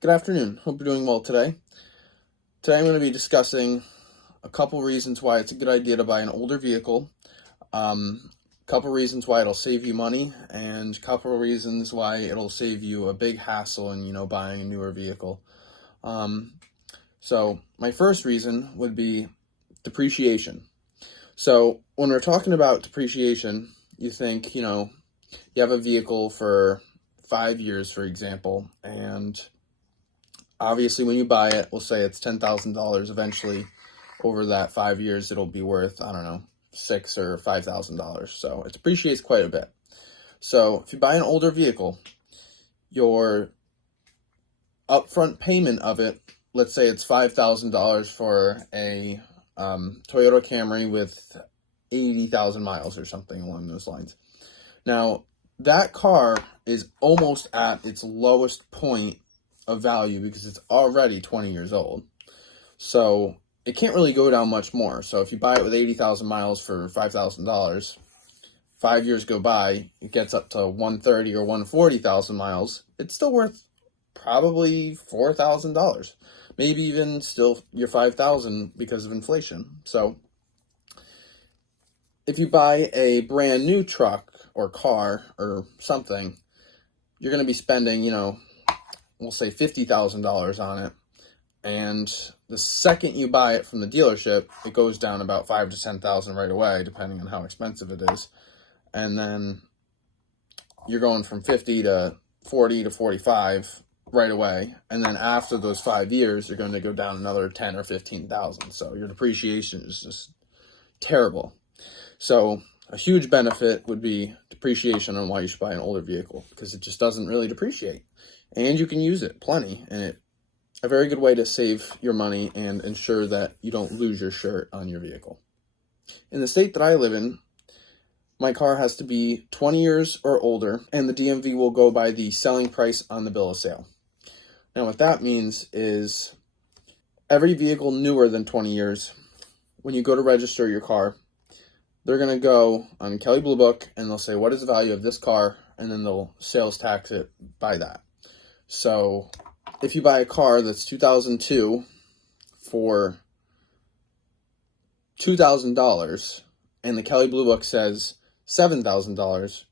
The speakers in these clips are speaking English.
Good afternoon. Hope you're doing well today. Today I'm going to be discussing a couple reasons why it's a good idea to buy an older vehicle, a couple reasons why it'll save you money, and a couple reasons why it'll save you a big hassle in, buying a newer vehicle. So my first reason would be depreciation. So when we're talking about depreciation, you think, you have a vehicle for 5 years, for example, and obviously, when you buy it, we'll say it's $10,000. Eventually, over that 5 years, it'll be worth, I don't know, $6,000 or $5,000. So it depreciates quite a bit. So if you buy an older vehicle, your upfront payment of it, let's say it's $5,000 for a Toyota Camry with 80,000 miles or something along those lines. Now, that car is almost at its lowest point of value because it's already 20 years old. So it can't really go down much more. So if you buy it with 80,000 miles for $5,000, 5 years go by, it gets up to 130 or 140,000 miles. It's still worth probably $4,000, maybe even still your 5,000 because of inflation. So if you buy a brand new truck or car or something, you're going to be spending, we'll say $50,000 on it. And the second you buy it from the dealership, it goes down about 5 to 10,000 right away, depending on how expensive it is. And then you're going from 50 to 40 to 45 right away. And then after those 5 years, you're going to go down another 10 or 15,000. So your depreciation is just terrible. So a huge benefit would be depreciation on why you should buy an older vehicle, because it just doesn't really depreciate. And you can use it plenty, and it's a very good way to save your money and ensure that you don't lose your shirt on your vehicle. In the state that I live in, my car has to be 20 years or older, and the DMV will go by the selling price on the bill of sale. Now, what that means is every vehicle newer than 20 years, when you go to register your car, they're going to go on Kelley Blue Book, and they'll say, what is the value of this car? And then they'll sales tax it by that. So if you buy a car that's 2002 for $2,000 and the Kelley Blue Book says $7,000,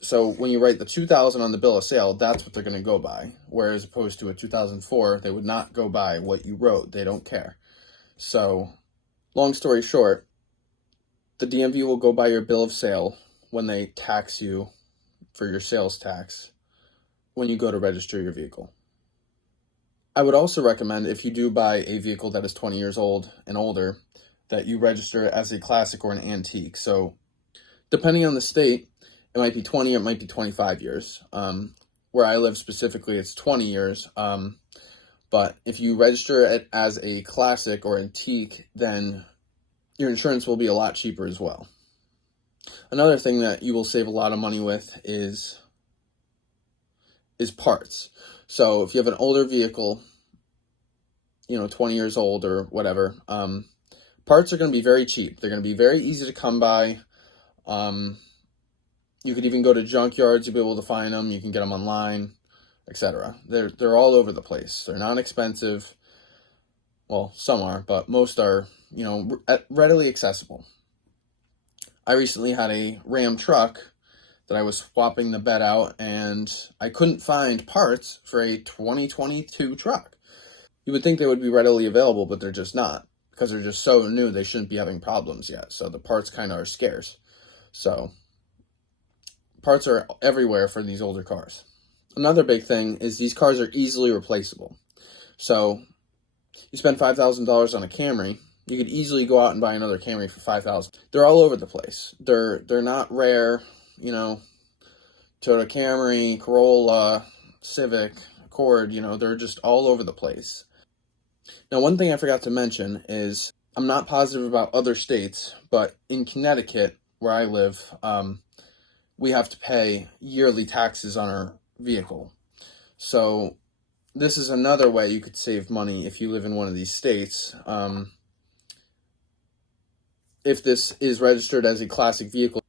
so when you write the $2,000 on the bill of sale, that's what they're going to go by. Whereas opposed to a 2004, they would not go by what you wrote. They don't care. So long story short, the DMV will go by your bill of sale when they tax you for your sales tax when you go to register your vehicle. I would also recommend, if you do buy a vehicle that is 20 years old and older, that you register it as a classic or an antique. So depending on the state, it might be 20, it might be 25 years. Where I live specifically, it's 20 years. But if you register it as a classic or antique, then your insurance will be a lot cheaper as well. Another thing that you will save a lot of money with is parts. So if you have an older vehicle, 20 years old or whatever, parts are going to be very cheap. They're going to be very easy to come by. You could even go to junkyards, you'll be able to find them. You can get them online, etc. They're all over the place. They're not expensive. Well, some are, but most are, readily accessible. I recently had a Ram truck that I was swapping the bed out, and I couldn't find parts for a 2022 truck. You would think they would be readily available, but they're just not, because they're just so new, they shouldn't be having problems yet. So the parts kind of are scarce. So parts are everywhere for these older cars. Another big thing is these cars are easily replaceable. So you spend $5,000 on a Camry, you could easily go out and buy another Camry for $5,000. They're all over the place. They're not rare, Toyota Camry, Corolla, Civic, Accord, they're just all over the place. Now, one thing I forgot to mention is, I'm not positive about other states, but in Connecticut, where I live, we have to pay yearly taxes on our vehicle. So this is another way you could save money if you live in one of these states. If this is registered as a classic vehicle,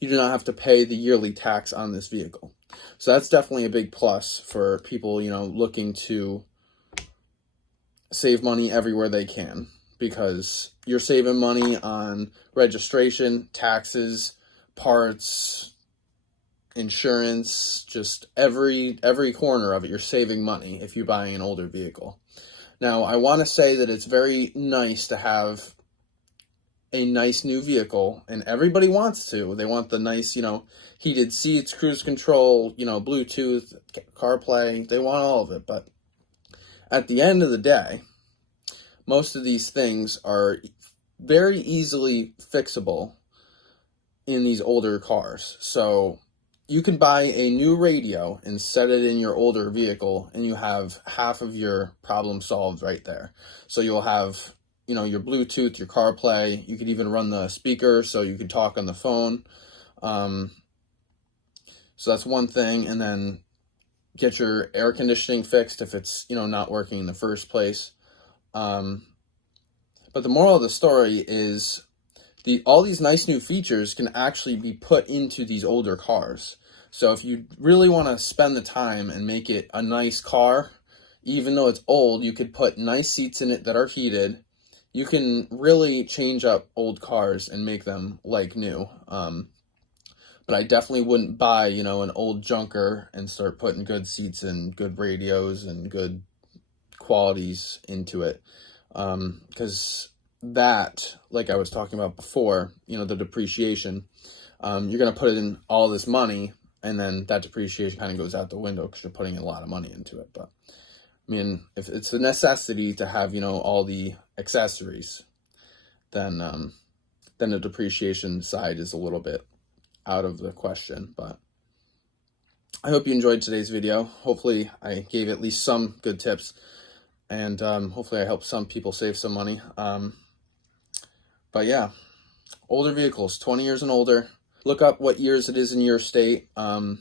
you do not have to pay the yearly tax on this vehicle. So that's definitely a big plus for people, you know, looking to save money everywhere they can, because you're saving money on registration, taxes, parts, insurance, just every corner of it. You're saving money if you're buying an older vehicle. Now, I want to say that it's very nice to have a nice new vehicle, and everybody wants to. They want the nice, you know, heated seats, cruise control, you know, Bluetooth, CarPlay. They want all of it. But at the end of the day, most of these things are very easily fixable in these older cars. So you can buy a new radio and set it in your older vehicle, and you have half of your problem solved right there. So you'll have, you know, your Bluetooth, your CarPlay. You could even run the speaker so you could talk on the phone. So that's one thing. And then get your air conditioning fixed if it's, you know, not working in the first place. But the moral of the story is all these nice new features can actually be put into these older cars. So if you really want to spend the time and make it a nice car, even though it's old, you could put nice seats in it that are heated. You can really change up old cars and make them like new. But I definitely wouldn't buy, you know, an old junker and start putting good seats and good radios and good qualities into it. Because that, like I was talking about before, you know, the depreciation, you're going to put in all this money, and then that depreciation kind of goes out the window because you're putting a lot of money into it. But I mean, if it's a necessity to have, you know, all the accessories, then the depreciation side is a little bit out of the question. But I hope you enjoyed today's video. Hopefully I gave at least some good tips, and hopefully I helped some people save some money. But yeah, older vehicles, 20 years and older. Look up what years it is in your state. And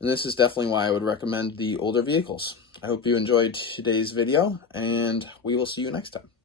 this is definitely why I would recommend the older vehicles. I hope you enjoyed today's video, and we will see you next time.